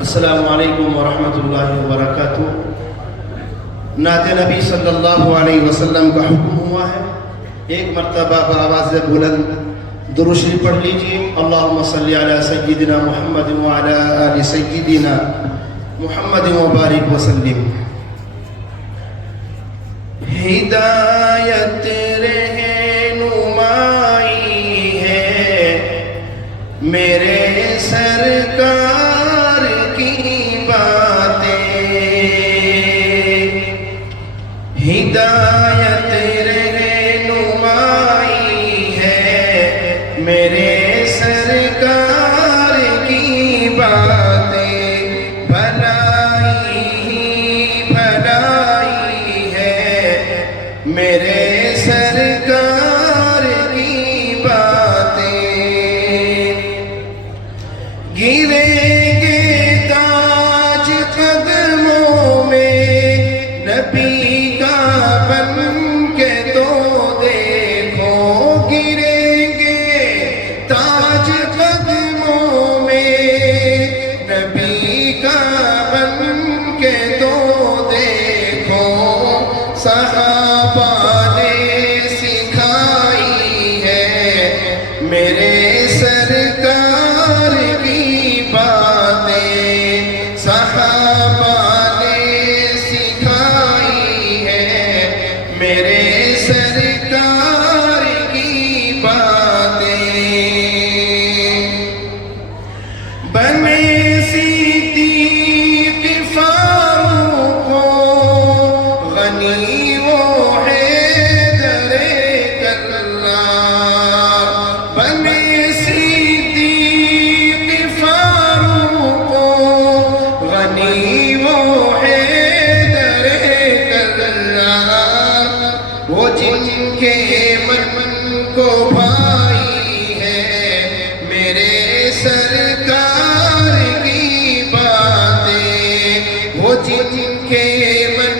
السلام علیکم ورحمۃ اللہ وبرکاتہ۔ نعت نبی صلی اللہ علیہ وسلم کا حکم ہوا ہے، ایک مرتبہ بآواز بلند درود شریف پڑھ لیجئے۔ اللہم صلی علی سیدنا محمد وعلی آل سیدنا محمد وبارک وسلم۔ ہدایت رہنمائی ہے میرے سرکار کی باتیں، ہدایت رہنمائی ہے میرے سرکار کی باتیں، بھلائی ہی بھلائی ہے میرے سرکار کی باتیں۔ گریں گے تاج قدموں میں نبی کا بن کے تو دیکھو، گریں گے تاج قدموں میں نبی کا بن کے تو دیکھو، صحابہ نے سکھائی ہے میرے سرکار کی باتیں، صحابہ نے سکھائی ہے میرے سرکار کی باتیں۔ بنے صدیق فاروق غنی و حیدر کرار، بنے صدیق فاروق غنی و حیدر کرار، وہ جن کے من کو بھائی ہے میرے سرکار کی باتیں، وہ جن کے من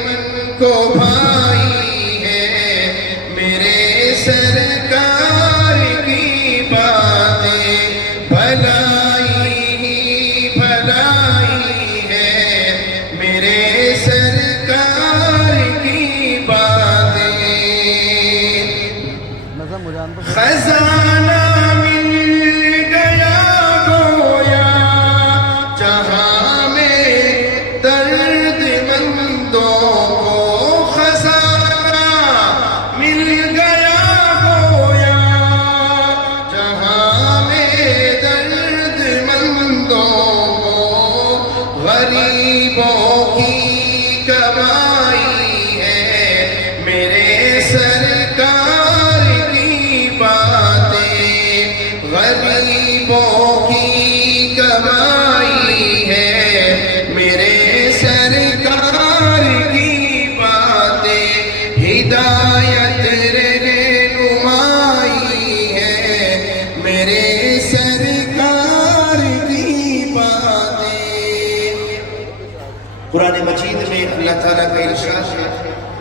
کو بھائی ہے میرے سرکار کی باتیں، بھلائی ہی بھلائی ہے میرے سرکار کی باتیں۔ خزانہ مل گیا گویا جہاں میں درد مندوں کو، خزانہ مل گیا گویا جہاں میں درد مندوں کو، غریبوں کی کمائی ہے میرے سرکار کی باتیں، غریبوں کی کمائی ہے میرے سرکار کی باتیں، ہدایت رہنمائی ہے میرے سرکار کی باتیں۔ قرآن مجید میں اللہ تعالیٰ کا ارشاد ہے،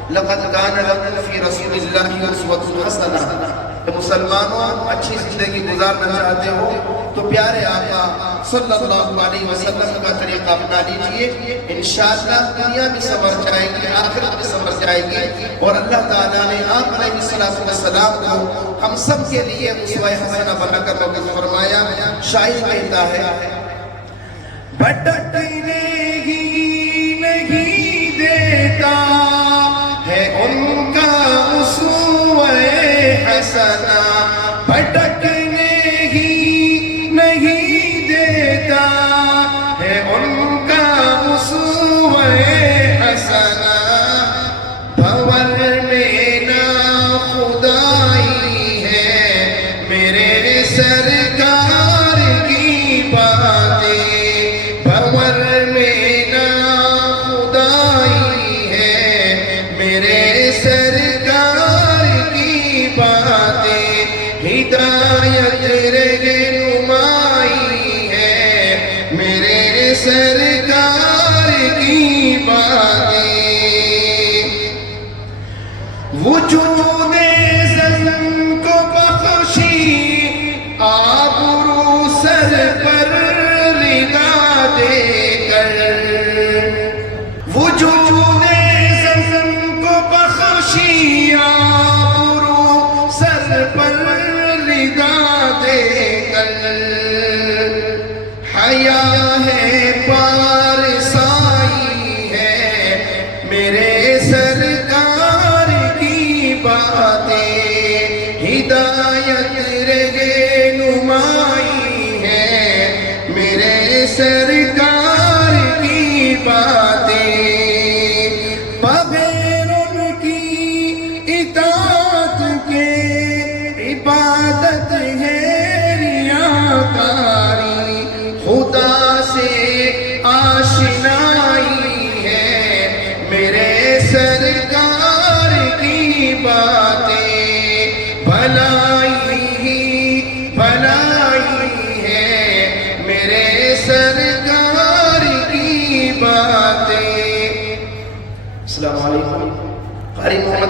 لَقَدْ كَانَ لَكُمْ فِي رَسُولِ اللَّهِ أُسْوَةٌ حَسَنَةٌ۔ کہ مسلمانوں اچھی زندگی گزارنا چاہتے ہو تو پیارے آقا صلی اللہ علیہ وسلم کا طریقہ اپنا لیجئے، انشاءاللہ دنیا بھی سنور جائے گی، آخرت بھی سنور جائے گی، اور اللہ تعالیٰ نے آپ علیہ السلام کو ہم سب کے لیے اسوہ حسنہ بنا کر موقع فرمایا۔ شاعر کہتا ہے، بھٹکنے ہی نہیں دیتا ہے ان کا اسوہ حسنہ، بھٹکنے ہی نہیں دیتا ہے ان کا اسوہ حسنہ، بھور میں نا خدائی ہے میرے سرکار کی باتیں، بھور میں نا خدائی ہے میرے سرکار کی باتیں، ہدایت رہنمائی ہے میرے سرکار کی باتیں۔ وجود زن کو بخشی آبرو سر پر ردا دے ہے پارسائی ہے میرے سرکار کی باتیں ہدایت رہنمائی ہے میرے سرکار کی باتیں بغیر ان کی اطاعت کے عبادت ہے ریاکاری خدا سے آشنائی ہے میرے سرکار کی باتیں بھلائی ہی بھلائی ہے میرے سرکار کی باتیں۔ السلام علیکم۔ قاری محمد